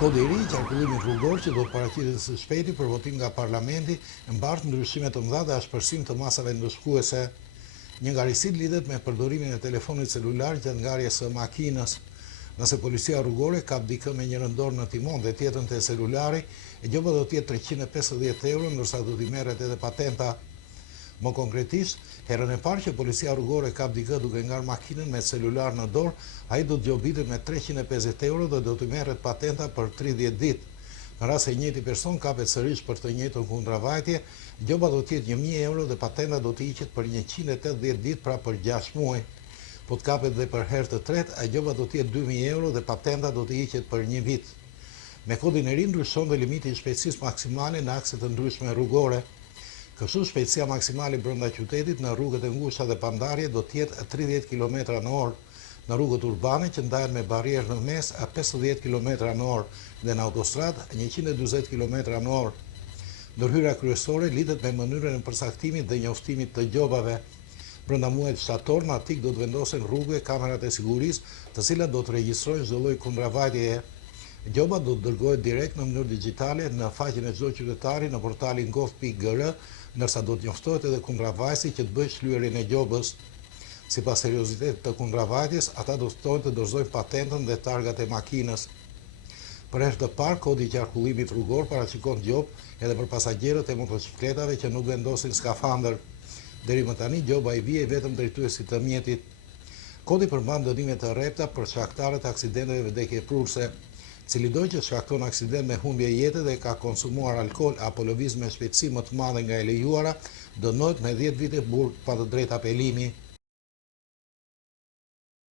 Kodi i ri i qarkullimit rrugor që do të paraqitet së shpejti për votim nga Parlamenti mbartë ndryshime të mëdha dhe ashpërsim të masave ndëshkuese. Një nga risit lidhet me përdorimin e telefonit celular gjatë ngjarjes së makinës. Nëse policia rrugore kap dikë me një rëndor në timon dhe tjetën të celulari, e gjoba do t'jetë 350 euro, ndërsa do t'i merret edhe patenta. Më konkretisht, herën e parë që policia rrugore kap dikë duke ngar makinën me celular në dorë, ai do të gjobitet me 350 euro dhe do t'i merret patenta për 30 ditë. Në rast se njëjti person kapet sërish për të njëjtën kundravajtje, gjoba do të jetë 1000 euro dhe patenta do të hiqet për 180 ditë, pra për 6 muaj. Po të kapet dhe për herë të tretë, a gjoba do të jetë 2000 euro dhe patenta do të hiqet për 1 vit. Me kodin e ri ndryshon dhe limiti i shpejtësisë maksimale në akse të ndryshme rrugore. Kështu shpejtësia maksimale brenda qytetit në rrugët e ngushta dhe pandarje do të jetë 30 km/h, në rrugët urbane që ndahen me barrierë në mes 50 km/h dhe në autostradë 140 km/h. Ndërhyra kryesore lidhet me mënyrën e përcaktimit dhe njoftimit të gjobave. Brenda muajit shtator në Atik do të vendosen rrugë kamerat e sigurisë, të cilat do të regjistrojnë çdo lloj kundravajtjeje. Gjoba do të dërgohet direkt në mënyrë digjitale në faqen e çdo qytetari në portalin gov.gr, ndërsa do të njoftohet edhe kundravajtësi që të bëjë shlyerjen e gjobës. Sipas seriozitetit të kundravajtjes, ata do të dorëzojnë patentën dhe targat e makinës. Për herë të parë, kodi i qarkullimit rrugor paraqikon gjobë edhe për pasagerët e motocikletave që nuk vendosin skafandër. Deri më tani gjoba i vijej vetëm drejtuesit të mjetit. Kodi përmban dënime të rrepta për shkaktarët e aksidenteve vdekjeprurse. Cili do që shkakton aksident me humbje jete dhe ka konsumuar alkool apo lëviz me shpejtësi më të madhe nga e lejuara, dënohet me 10 vite burg pa të drejtë apelimi.